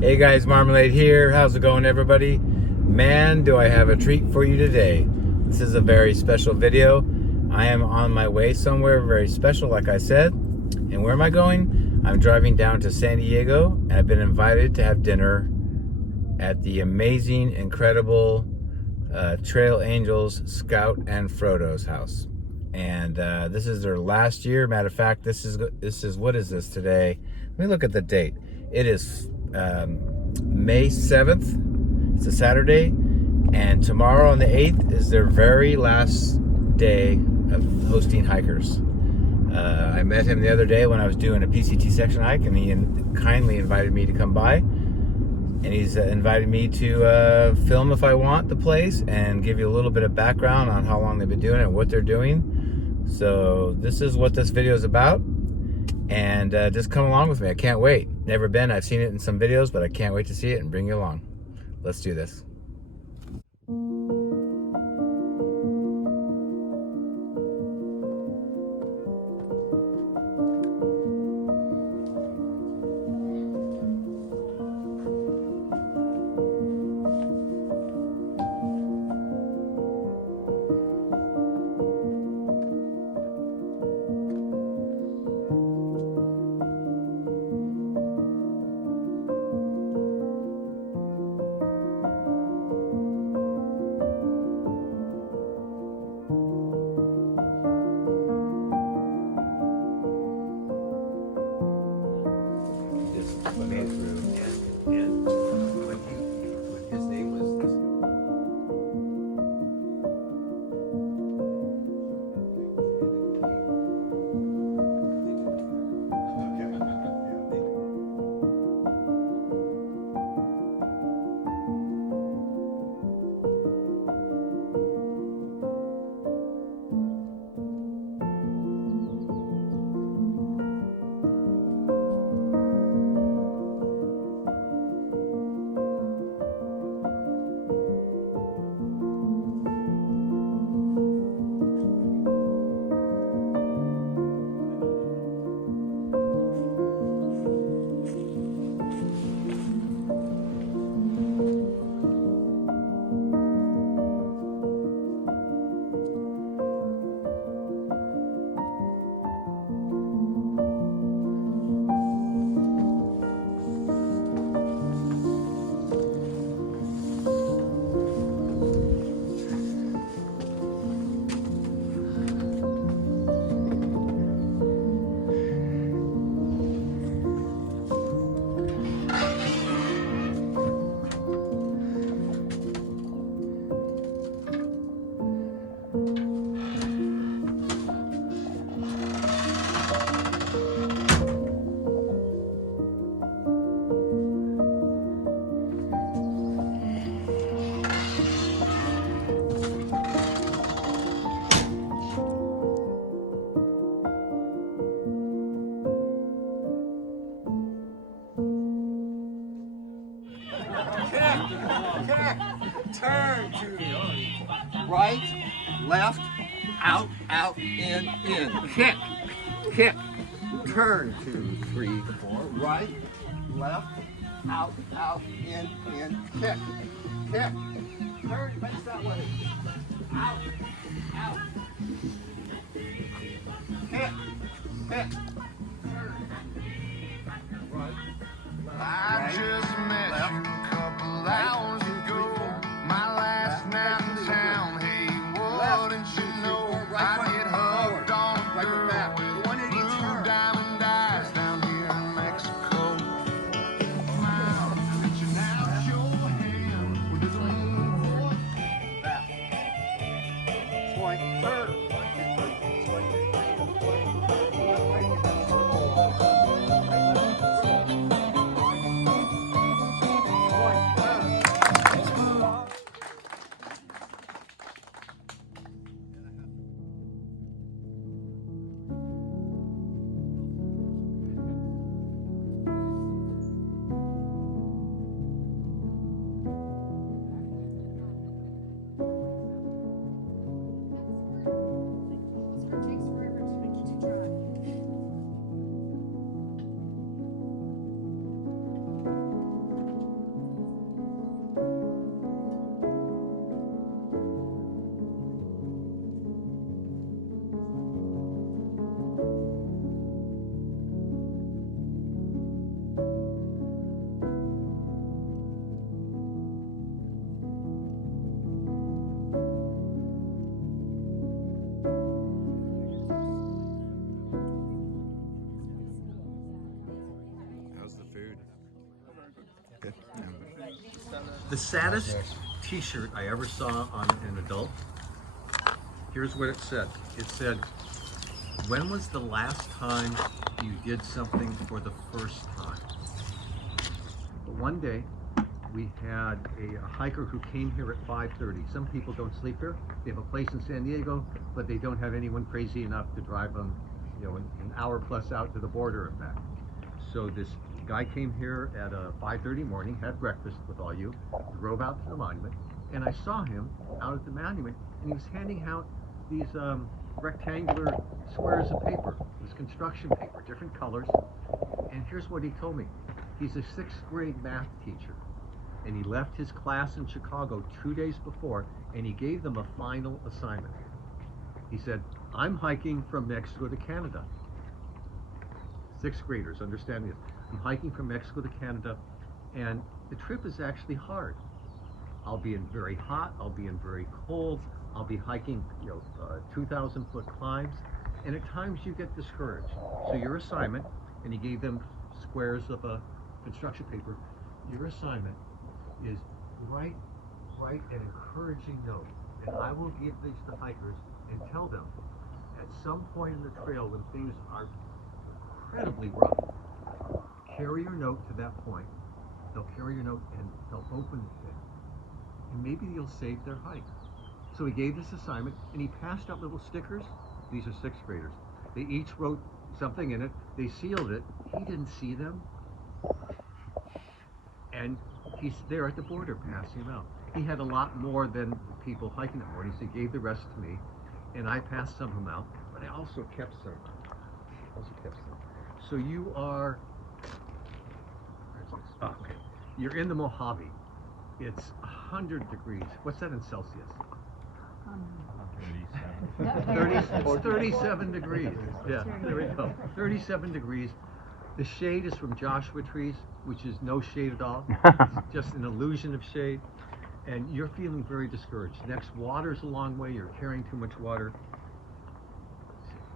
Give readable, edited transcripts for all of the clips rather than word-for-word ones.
Hey guys, Marmalade here. How's it going, everybody? Man, do I have a treat for you today. This is a very special video. I am on my way somewhere very special, like I said. And where am I going? I'm driving down to San Diego, and I've been invited to have dinner at the amazing, incredible Trail Angels Scout and Frodo's house. And this is their last year. Matter of fact, this is what is this today? Let me look at the date. It is May 7th. It's a Saturday, and tomorrow on the 8th is their very last day of hosting hikers. I met him the other day when I was doing a PCT section hike, and he kindly invited me to come by. And he's invited me to film if I want the place and give you a little bit of background on how long they've been doing it and what they're doing. So this is what this video is about. And just come along with me. I can't wait. Never been. I've seen it in some videos, but I can't wait to see it and bring you along. Let's do this. Turn to right, left, out, out, in. Kick, kick. Turn 2, 3, 4. Right, left, out, out, in. Kick, kick. Turn, face that way. Out, out. Kick, kick. Turn. Right, left, I just met you a couple hours ago. My last night in town. Hey, wouldn't you know I get hooked on a girl with blue diamond eyes down here in Mexico. Smile, reaching out your hand with the moon. Swing, turn. 1, 2, 3. Swing, swing, swing. The saddest t-shirt I ever saw on an adult, here's what it said. It said, when was the last time you did something for the first time? But one day, we had a hiker who came here at 5:30. Some people don't sleep here. They have a place in San Diego, but they don't have anyone crazy enough to drive them, you know, an hour plus out to the border and back. So this guy came here at 5:30 morning, had breakfast with all you, drove out to the monument, and I saw him out at the monument, and he was handing out these rectangular squares of paper. It was construction paper, different colors. And here's what he told me. He's a 6th grade math teacher, and he left his class in Chicago 2 days before, and he gave them a final assignment. He said, I'm hiking from Mexico to Canada. 6th graders, understand this. I'm hiking from Mexico to Canada, and the trip is actually hard. I'll be in very hot, I'll be in very cold, I'll be hiking, 2,000-foot climbs, and at times you get discouraged. So your assignment, and he gave them squares of construction paper, your assignment is write an encouraging note, and I will give these to hikers and tell them at some point in the trail when things are incredibly rough, carry your note to that point. They'll carry your note and they'll open it, and maybe you'll save their hike. So he gave this assignment, and he passed out little stickers. These are 6th graders. They each wrote something in it. They sealed it. He didn't see them, and he's there at the border passing them out. He had a lot more than people hiking that morning, so he gave the rest to me, and I passed some of them out, but I also kept some. So you are, okay. You're in the Mojave. It's 100 degrees. What's that in Celsius? 37 degrees. Yeah, there we go. 37 degrees. The shade is from Joshua trees, which is no shade at all. It's just an illusion of shade. And you're feeling very discouraged. Next, water's a long way. You're carrying too much water.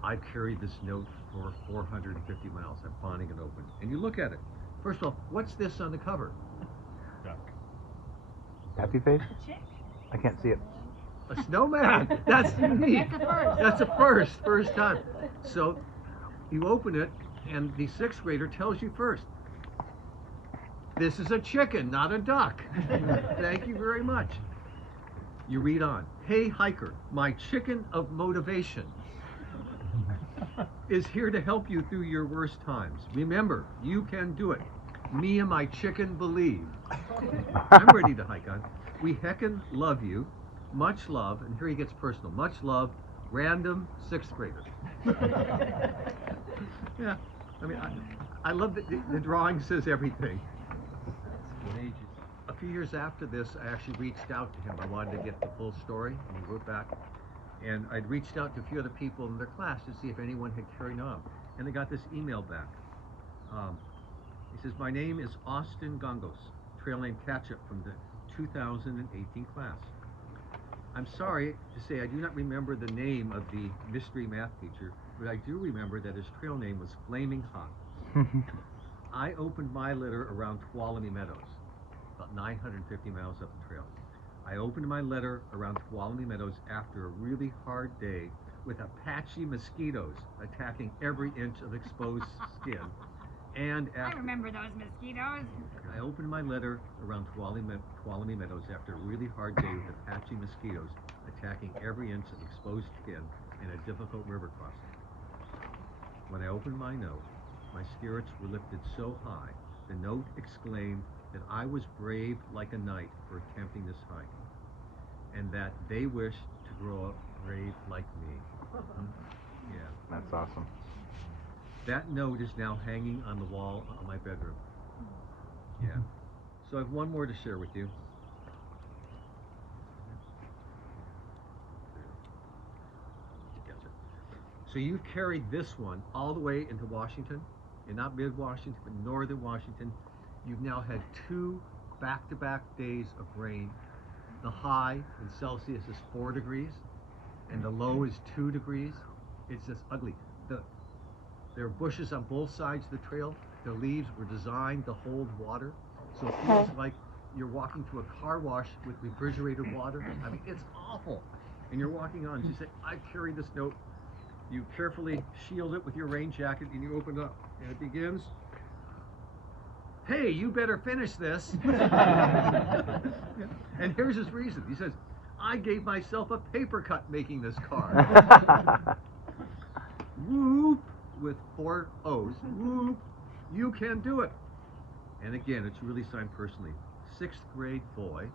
I've carried this note for 450 miles. I'm finding it open. And you look at it. First of all, what's this on the cover? Happy face? I can't see it. A snowman. That's unique. That's a first. First time. So you open it, and the 6th grader tells you first, this is a chicken, not a duck. Thank you very much. You read on. Hey hiker, my chicken of motivation is here to help you through your worst times. Remember, you can do it. Me and my chicken believe. I'm ready to hike on. We heckin' love you. Much love, and here he gets personal. Much love, random 6th grader. Yeah, I mean, I love that the drawing says everything. A few years after this, I actually reached out to him. I wanted to get the full story, and he wrote back. And I'd reached out to a few other people in their class to see if anyone had carried on. And I got this email back. He says, my name is Austin Gongos, trail name Ketchup from the 2018 class. I'm sorry to say I do not remember the name of the mystery math teacher, but I do remember that his trail name was Flaming Hot. I opened my letter around Tuolumne Meadows, about 950 miles up the trail. I opened my letter around Tuolumne Meadows after a really hard day with Apache mosquitoes attacking every inch of exposed skin. And after, I remember those mosquitoes. I opened my letter around Tuolumne Meadows after a really hard day with Apache mosquitoes attacking every inch of exposed skin and a difficult river crossing. When I opened my note, my spirits were lifted so high, the note exclaimed that I was brave like a knight for attempting this hike, and that they wished to grow up brave like me. Yeah. That's awesome. That note is now hanging on the wall of my bedroom. Yeah. So I have one more to share with you. So you've carried this one all the way into Washington, and not mid-Washington, but northern Washington. You've now had 2 back-to-back days of rain. The high in Celsius is 4 degrees, and the low is 2 degrees. It's just ugly. There are bushes on both sides of the trail. The leaves were designed to hold water, so it feels like you're walking to a car wash with refrigerated water. I mean, it's awful. And you're walking on. She said, I carried this note. You carefully shield it with your rain jacket and you open it up. And it begins, hey, you better finish this. And here's his reason. He says, I gave myself a paper cut making this car. Whoop, with 4 O's. Whoop, you can do it. And again, it's really signed personally. 6th grade boy,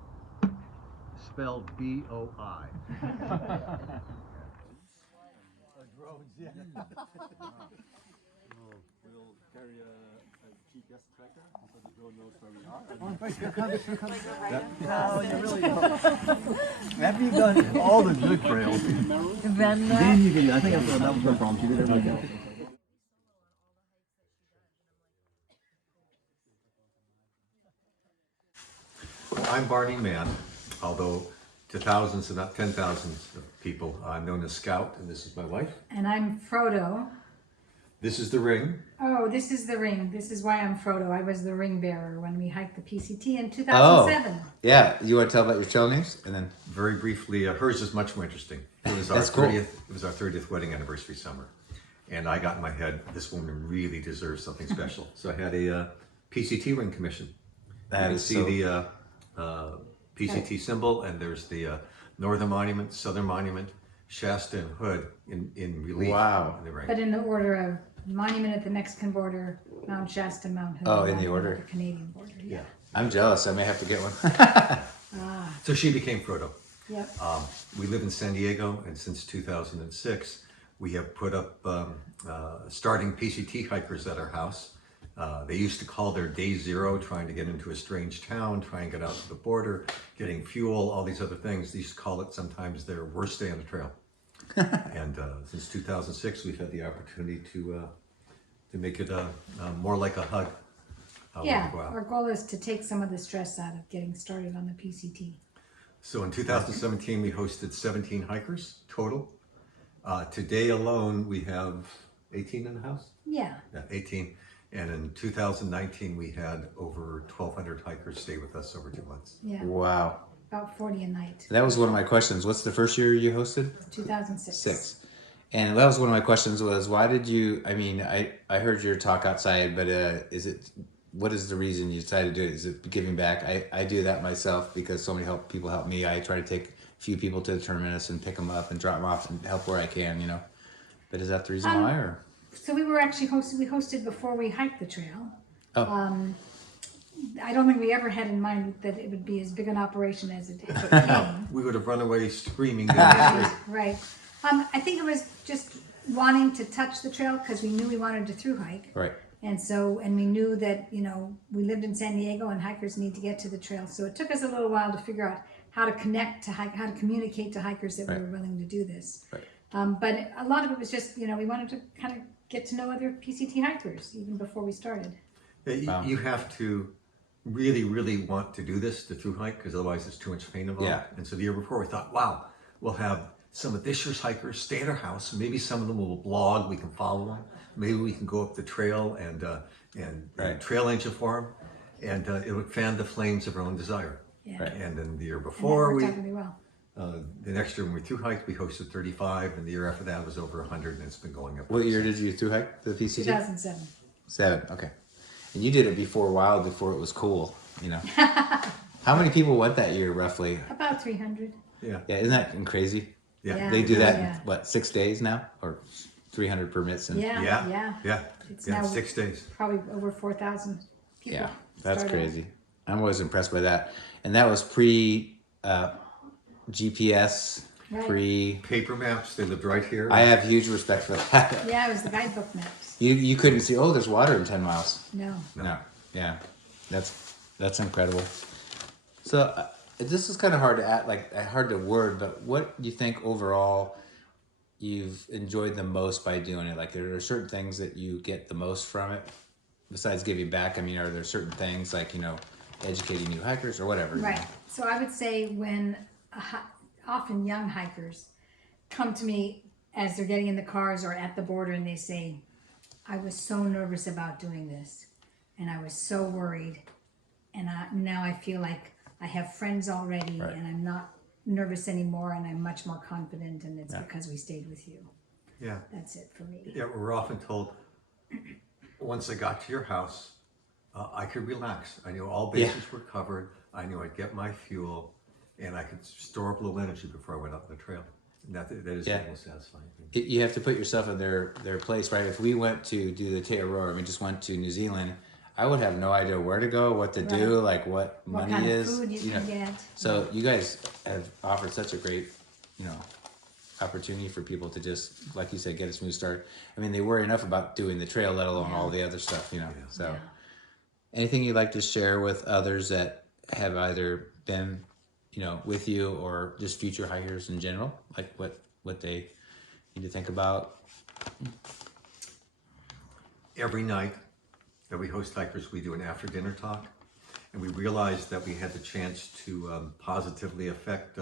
spelled B-O-I. We'll carry a GPS tracker so the drone knows where we are. No, you really don't. After you've done all the good trails, then you can, I think that was no problem. You did everything else. I'm Barney Mann, although to thousands and not 10,000s of people, I'm known as Scout, and this is my wife. And I'm Frodo. This is the ring. Oh, this is the ring. This is why I'm Frodo. I was the ring bearer when we hiked the PCT in 2007. Oh, yeah. You want to tell about your trail names? And then Very briefly, hers is much more interesting. It was our That's cool. 30th. It was our 30th wedding anniversary summer, and I got in my head, this woman really deserves something special. So I had a PCT ring commission. That you can is see so- the PCT symbol, and there's the Northern Monument, Southern Monument, Shasta, and Hood in relief. Wow. In the ring. But in the order of monument at the Mexican border, Mount Shasta, Mount Hood. Oh, in the monument order. at the Canadian border. Yeah. I'm jealous. I may have to get one. So she became Frodo. Yep. We live in San Diego, and since 2006, we have put up starting PCT hikers at our house. They used to call their day zero, trying to get into a strange town, try and get out to the border, getting fuel, all these other things. They used to call it sometimes their worst day on the trail. And since 2006, we've had the opportunity to make it more like a hug. when we Yeah, go out. our goal is to take some of the stress out of getting started on the PCT. So in 2017, we hosted 17 hikers total. Today alone, we have 18 in the house. Yeah. Yeah, 18. And in 2019, we had over 1,200 hikers stay with us over 2 months. Yeah. Wow. About 40 a night. That was one of my questions. What's the first year you hosted? 2006. 6. And that was one of my questions was, why did you, I mean, I heard your talk outside, but what is the reason you decided to do it? Is it giving back? I do that myself because so many people help me. I try to take a few people to the terminus and pick them up and drop them off and help where I can, you know. But is that the reason why, or? So we were actually we hosted before we hiked the trail. Oh. I don't think we ever had in mind that it would be as big an operation as it became. We would have run away screaming down the street. Right. I think it was just wanting to touch the trail because we knew we wanted to through hike. Right. And we knew that, you know, we lived in San Diego and hikers need to get to the trail. So it took us a little while to figure out how to connect to how to communicate to hikers that we were willing to do this. Right. But a lot of it was just, you know, we wanted to kind of get to know other PCT hikers even before we started. Yeah, you have to really, really want to do this, the through hike, because otherwise it's too much pain involved. Yeah. And so the year before we thought, wow, we'll have some of this year's hikers stay at our house. Maybe some of them will blog, we can follow them. Maybe we can go up the trail and trail angel for them. And it would fan the flames of our own desire. Yeah. Right. And then the year And that before, worked out really well. the next year when we through hiked, we hosted 35, and the year after that was over 100, and it's been going up. What year did you through hike the PCT? 2007. 7, okay. And you did it before it was cool, you know. How many people went that year, roughly? About 300. Yeah. Yeah, isn't that crazy? Yeah. They do that Yeah. in, what, 6 days now? Or 300 permits? And Yeah. It's now 6 days. probably over 4,000 people. Yeah, that's started. crazy. I'm always impressed by that. And that was pre GPS, Right. pre. Paper maps, they lived right here. I have huge respect for that. Yeah, it was the guidebook maps. You couldn't see, oh, there's water in 10 miles. No. No. Yeah. That's incredible. So this is kind of hard to hard to word, but what do you think overall you've enjoyed the most by doing it? Like, are there certain things that you get the most from it besides giving back? I mean, are there certain things like, you know, educating new hikers or whatever? you Right. know? So I would say when often young hikers come to me as they're getting in the cars or at the border and they say, I was so nervous about doing this and I was so worried and now I feel like I have friends already, Right. and I'm not nervous anymore, and I'm much more confident, and it's because we stayed with you. Yeah. That's it for me. Yeah, we're often told, once I got to your house, I could relax. I knew all bases were covered. I knew I'd get my fuel, and I could store up a little energy before I went up the trail. And that is the most satisfying thing. You have to put yourself in their place, right? If we went to do the Te Aroa, we just went to New Zealand, I would have no idea where to go, what to do, like what money kind of is. food you can get. So you guys have offered such a great, opportunity for people to just, like you said, get a smooth start. I mean, they worry enough about doing the trail, let alone all the other stuff, So, anything you'd like to share with others that have either been, with you or just future hikers in general, like what they need to think about? Every night that we host hikers, we do an after dinner talk, and we realized that we had the chance to positively affect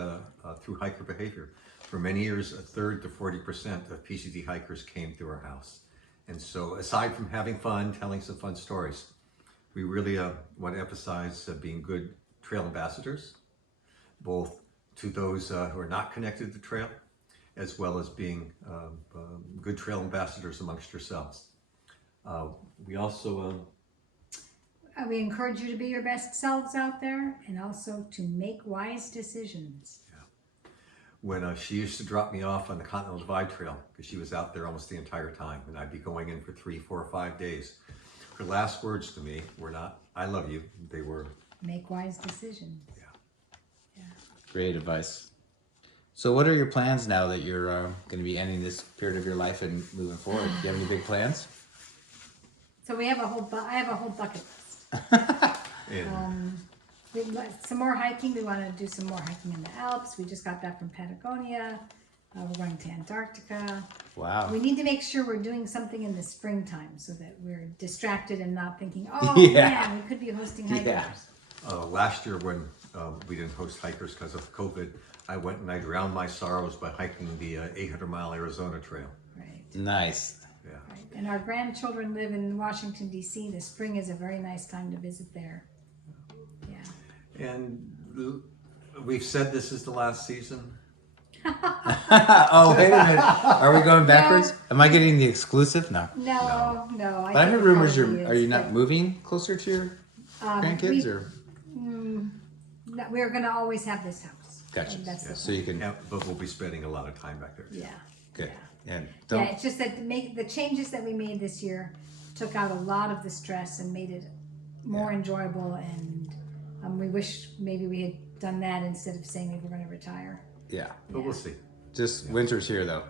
through hiker behavior. For many years, 1/3 to 40% of PCT hikers came through our house. And so aside from having fun, telling some fun stories, we really want to emphasize being good trail ambassadors, both to those who are not connected to the trail, as well as being good trail ambassadors amongst yourselves. We also We encourage you to be your best selves out there, and also to make wise decisions. when she used to drop me off on the Continental Divide Trail, because she was out there almost the entire time, and I'd be going in for 3, 4, or 5 days. Her last words to me were not, "I love you." They were, Make wise decisions. Great advice. So what are your plans now that you're going to be ending this period of your life and moving forward? Do you have any big plans? So I have a whole bucket list. and Some more hiking. We want to do some more hiking in the Alps. We just got back from Patagonia. We're going to Antarctica. Wow. We need to make sure we're doing something in the springtime so that we're distracted and not thinking, oh man, we could be hosting hikers. Yeah. last year when we didn't host hikers because of COVID, I went and I drowned my sorrows by hiking the 800-mile Arizona Trail. Right. Nice. Yeah. Right. And our grandchildren live in Washington, D.C. The spring is a very nice time to visit there. Yeah. And we've said this is the last season. Oh, wait a minute. Are we going backwards? Am I getting the exclusive? No. No. But I heard rumors probably are you is, not but, moving closer to your grandkids or? No, we're going to always have this house. Gotcha. And that's the So you can. Yeah, but we'll be spending a lot of time back there. Yeah. Good. And Yeah, don't. it's just that the changes that we made this year took out a lot of the stress and made it more enjoyable. And we wish maybe we had done that instead of saying we were going to retire. Yeah. But we'll see. Just winter's here though.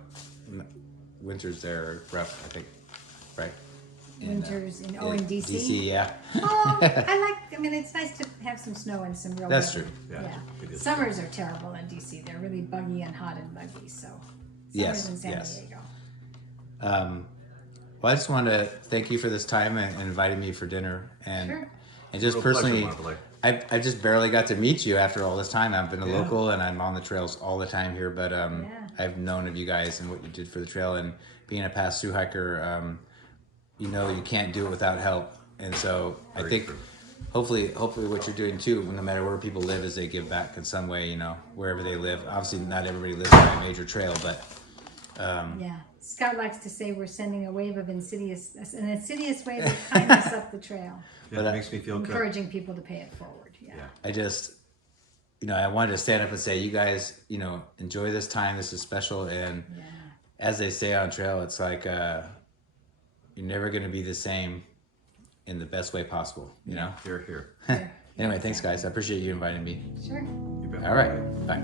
Winters there are rough, I think. Right. Winters in DC. DC, yeah. Oh, I mean, it's nice to have some snow and some real. That's weather. true. Yeah, it is. Summers are terrible in DC. They're really buggy and hot and buggy. So. Yes, Summers in San yes. Diego. Well, I just wanted to thank you for this time and inviting me for dinner. And Sure. and just Real pleasure, personally, Marmalade. I just barely got to meet you after all this time. I've been a local and I'm on the trails all the time here, but I've known of you guys and what you did for the trail, and being a pass-through hiker, you can't do it without help. And so I Very think true. hopefully what you're doing too, no matter where people live, is they give back in some way, wherever they live. Obviously not everybody lives on a major trail, but Yeah. Scott likes to say we're sending a wave of an insidious wave of kindness up the trail, Yeah, it makes me feel good. encouraging people to pay it forward. Yeah. I just, I wanted to stand up and say, you guys, enjoy this time. This is special. And as they say on trail, it's like, you're never going to be the same in the best way possible, Here, here. Anyway, thanks guys. I appreciate you inviting me. Sure. You bet. All right. Bye.